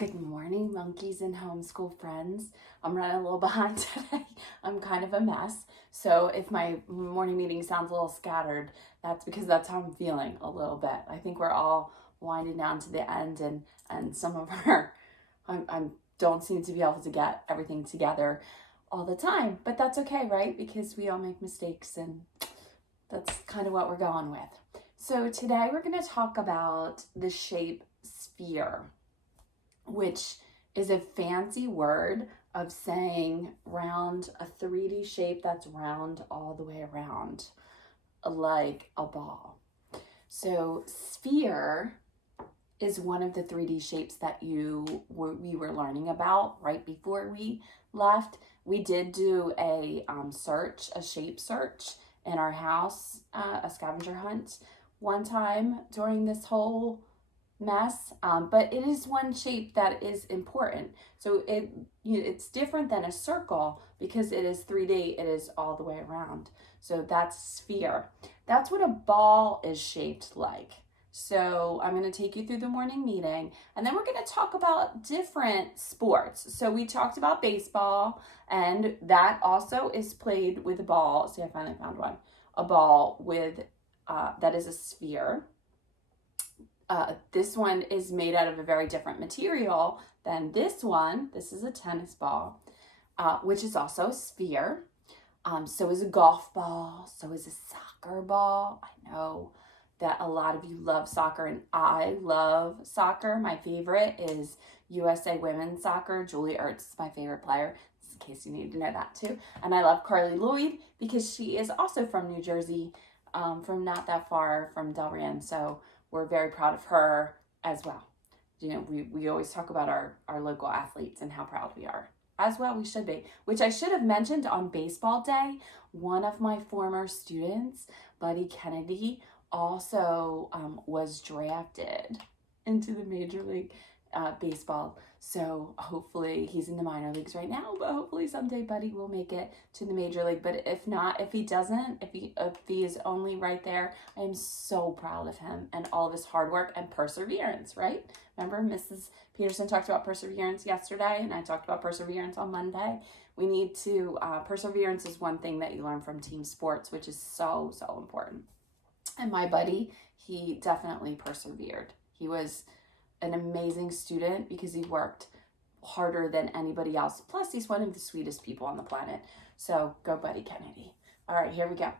Good morning, monkeys and homeschool friends. I'm running a little behind today. I'm kind of a mess. So if my morning meeting sounds a little scattered, that's because that's how I'm feeling a little bit. I think we're all winding down to the end and some of our, I don't seem to be able to get everything together all the time. But that's okay, right? Because we all make mistakes and that's kind of what we're going with. So today we're going to talk about the shape sphere, which is a fancy word of saying round, a 3D shape that's round all the way around, like a ball. So sphere is one of the 3D shapes that we were learning about right before we left. We did do a shape search in our house, a scavenger hunt one time during this whole mess, but it is one shape that is important. So it's different than a circle because it is 3D, it is all the way around. So that's sphere. That's what a ball is shaped like. So I'm going to take you through the morning meeting, and then we're going to talk about different sports. So we talked about baseball, and that also is played with a ball. See, I finally found one. A ball with that is a sphere. This one is made out of a very different material than this one. This is a tennis ball, which is also a sphere. So is a golf ball. So is a soccer ball. I know that a lot of you love soccer, and I love soccer. My favorite is USA Women's Soccer. Julie Ertz is my favorite player, in case you need to know that too. And I love Carly Lloyd because she is also from New Jersey, from not that far from Delran. So we're very proud of her as well. You know, we always talk about our local athletes and how proud we are. As well, we should be. Which I should have mentioned on baseball day, one of my former students, Buddy Kennedy, also was drafted into the Major League Baseball. So hopefully he's in the minor leagues right now, but hopefully someday Buddy will make it to the Major League. But if not, if he doesn't, if he is only right there, I am so proud of him and all of his hard work and perseverance, right? Remember Mrs. Peterson talked about perseverance yesterday, and I talked about perseverance on Monday. We need to, perseverance is one thing that you learn from team sports, which is so, so important. And my buddy, he definitely persevered. He was an amazing student because he worked harder than anybody else. Plus, he's one of the sweetest people on the planet. So go Buddy Kennedy. All right, here we go.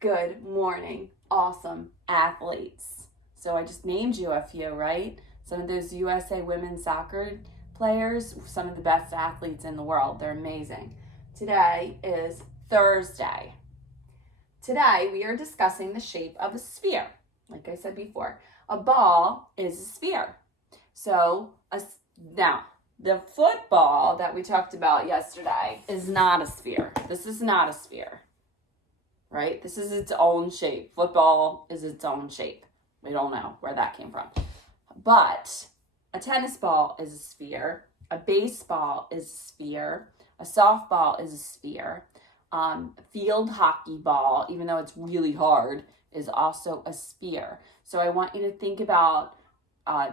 Good morning, awesome athletes. So I just named you a few, right? Some of those USA Women's Soccer players, some of the best athletes in the world. They're amazing. Today is Thursday. Today, we are discussing the shape of a sphere. Like I said before, a ball is a sphere. So now, the football that we talked about yesterday is not a sphere. This is not a sphere, right? This is its own shape. Football is its own shape. We don't know where that came from. But a tennis ball is a sphere. A baseball is a sphere. A softball is a sphere. Field hockey ball, even though it's really hard, is also a sphere. So I want you to think about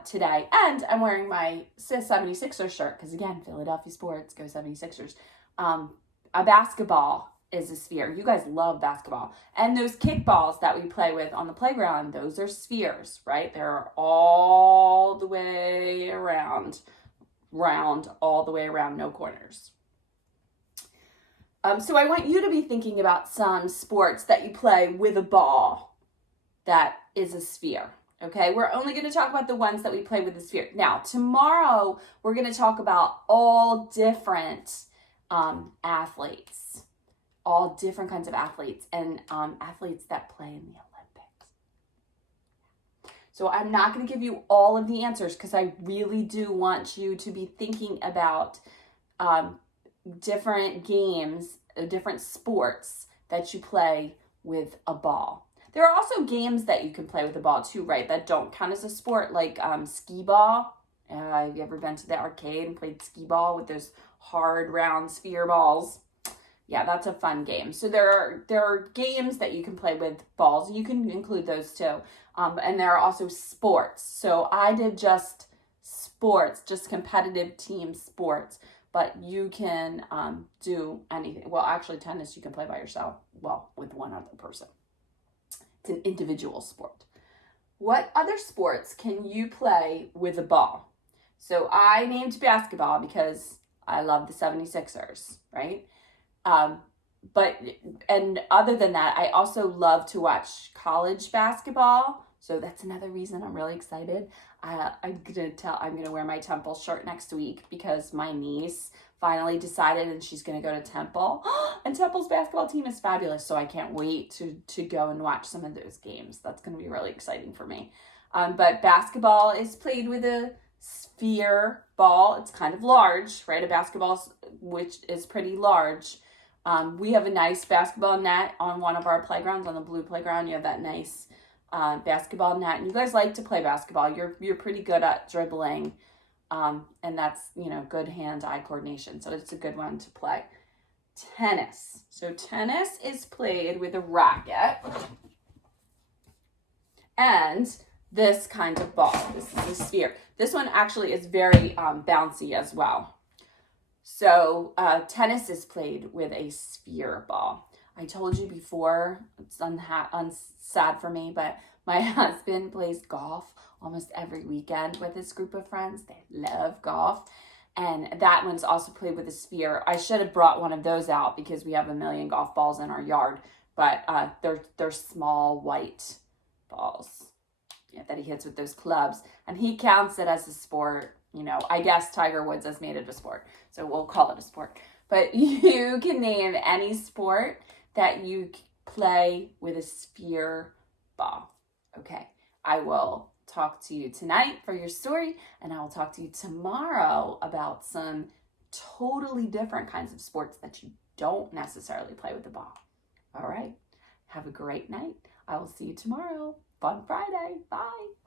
today, and I'm wearing my 76ers shirt because, again, Philadelphia sports, go 76ers. A basketball is a sphere. You guys love basketball. And those kickballs that we play with on the playground, those are spheres, right? They're all the way around, round, all the way around, no corners. So I want you to be thinking about some sports that you play with a ball that is a sphere. Okay, we're only going to talk about the ones that we play with the sphere. Now, tomorrow, we're going to talk about all different athletes, all different kinds of athletes, and athletes that play in the Olympics. So I'm not going to give you all of the answers because I really do want you to be thinking about different games, different sports that you play with a ball. There are also games that you can play with a ball too, right? That don't count as a sport, like skee ball. Have you ever been to the arcade and played skee ball with those hard round sphere balls? Yeah, that's a fun game. So there are games that you can play with balls. You can include those too. And there are also sports. So I did just sports, just competitive team sports, but you can do anything. Well, actually, tennis you can play by yourself, well, with one other person. It's an individual sport. What other sports can you play with a ball? So I named basketball because I love the 76ers, right? But other than that, I also love to watch college basketball. So that's another reason I'm really excited. I'm gonna wear my Temple shirt next week because my niece finally decided and she's gonna go to Temple. And Temple's basketball team is fabulous, so I can't wait to go and watch some of those games. That's gonna be really exciting for me. But basketball is played with a sphere ball. It's kind of large, right? A basketball, which is pretty large. We have a nice basketball net on one of our playgrounds, on the blue playground. You have that nice basketball net, and you guys like to play basketball. You're pretty good at dribbling, and that's, you know, good hand-eye coordination. So it's a good one to play. Tennis. So tennis is played with a racket and this kind of ball. This is a sphere. This one actually is very bouncy as well. So tennis is played with a sphere ball. I told you before, it's sad for me, but my husband plays golf almost every weekend with his group of friends. They love golf. And that one's also played with a sphere. I should have brought one of those out because we have a million golf balls in our yard, but they're small white balls, yeah, that he hits with those clubs. And he counts it as a sport. You know, I guess Tiger Woods has made it a sport, so we'll call it a sport. But you can name any sport that you play with a sphere ball. Okay, I will talk to you tonight for your story, and I will talk to you tomorrow about some totally different kinds of sports that you don't necessarily play with the ball. All right, have a great night. I will see you tomorrow. Fun Friday. Bye.